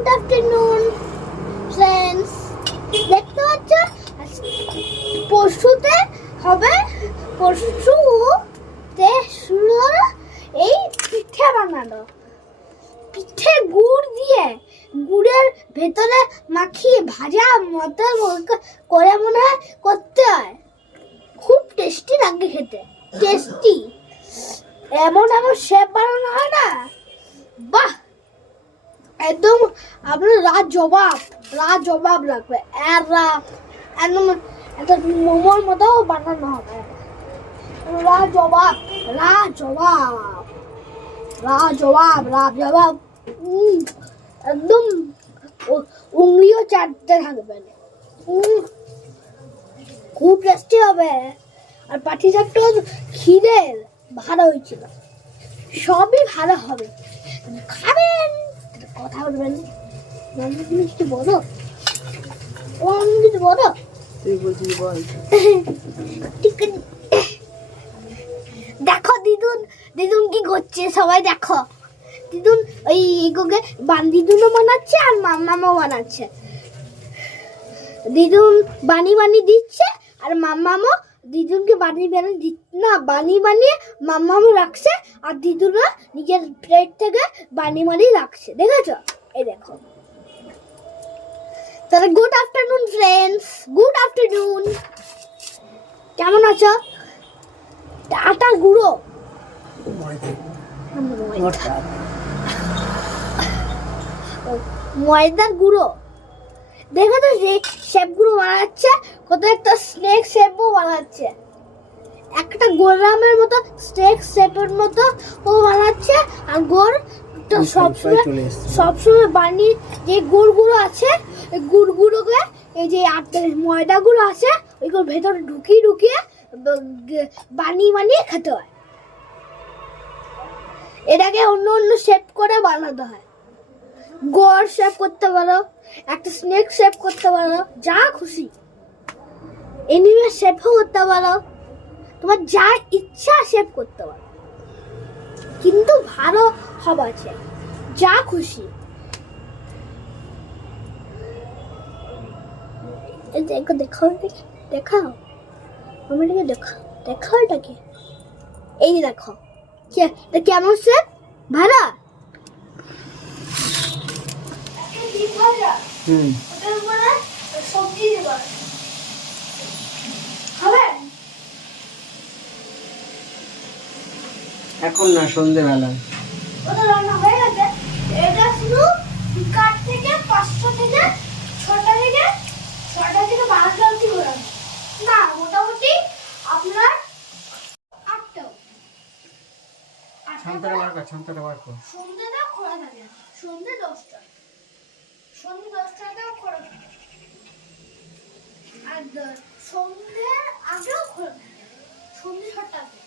Good afternoon friends, দেখতে পাচ্ছ পরশুতে হবে, পরশুতে শুরু হলো এই পিঠে বানানো। পিঠে গুড় দিয়ে, গুড়ের ভেতরে মাখিয়ে ভাজা মতো করে মনে হয় করতে হয়। খুব টেস্টি লাগে খেতে, টেস্টি। এমন এমন শেপ বানানো হয় না, বাহ, একদম আপনার জবাব লাগবে। একদম একটা মোমোর মতো বানানো হবে। জবাব একদম উংলিও চাটতে থাকবেন। খুব টেস্টি হবে। আর পাটিসাপটা ক্ষীরের ভালো হয়েছিল। সবই ভালো হবে, খাবেন, কথা বলবেন। কিছু বলো, কিছু বলো। তুই বলছিস বল। দেখো দিদুন কি করছে, সবাই দেখো। দিদুন ওই এগুলোকে দিদুনও বানাচ্ছে আর মাম্মামও বানাচ্ছে। দিদুন বানিয়ে দিচ্ছে আর মাম্মামও দিদুনকে বানিয়ে মাম্মামও রাখছে, আর দিদুনও নিজের প্লেট থেকে বানিয়ে রাখছে। দেখেছো? এই দেখো। তাহলে good afternoon friends, good afternoon. কেমন আছো? আটার গুঁড়ো, ময়দার গুঁড়ো। দেখো তো যে শেপ গুলো বানাচ্ছে, কত একটা স্নেক শেপও বানাচ্ছে। একটা গোলামের মতো স্নেক শেপের মতো ও বানাচ্ছে। আর গোড় সবসময় বানিয়ে যে গুড়গুলো আছে, এই গুড়গুলোকে এই যে ময়দাগুলো আছে ওইগুলো ভেতরে ঢুকিয়ে বানিয়ে খেতে হয়। এটাকে অন্য শেপ করে বানাতে হয়। গোল শেপ করতে পারো, একটা স্নেক শেপ করতে পারো, যা খুশি। এনিমে শেপও করতে পারো, তোমার যা ইচ্ছা শেপ করতে পারো, কিন্তু ভালো হবে আছে, যা খুশি। দেখাও আমাকে, দেখাও এটাকে। এই দেখো কেমন শেপ, ভালো। সবজি এখন না, সন্ধ্যেবেলা। ওটা রান্না হয়ে গেছে। এটা শুধু বিকাল থেকে 5টা থেকে 6টা থেকে 12টা অবধি খোলা, না মোটামুটি আপনার 8টা। ছানটাটা বার কর। সন্ধ্যাটা খোলা থাকে, সন্ধ্যে 10টা, সন্ধ্যে 10টাতেও খোলা থাকে, আর সন্ধ্যের আগেও খোলা থাকে, সন্ধ্যে 6টাতে।